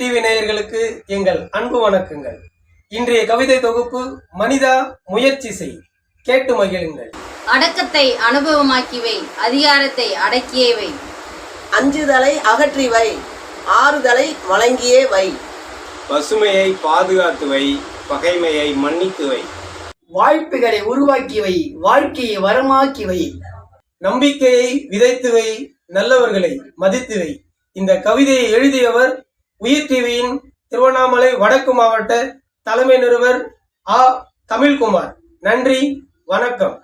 TV நேயர்களுக்கு எங்கள் அன்பு வணக்கங்கள். இன்றைய கவிதை தொகுப்பு மனிதா முயற்சி செய், கேட்டு மகிழுங்கள். அடக்கத்தை அனுபவமாக்கிவை, அதிகாரத்தை அடக்கியே வை. அஞ்சுதலை அகற்றி வை, ஆறுதலை வழங்கியே வை. பசுமையை பாதுகாத்து வை, பகைமையை மன்னித்து வை. வாய்ப்புகளை உருவாக்கி வை, வாழ்க்கையை வரமாக்கி வை. நம்பிக்கையை விதைத்து வை, நல்லவர்களை மதித்து வை. இந்த கவிதையை எழுதியவர் உயிர் டிவியின் திருவண்ணாமலை வடக்கு மாவட்ட தலைமை நிருபர் தமிழ்குமார். நன்றி, வணக்கம்.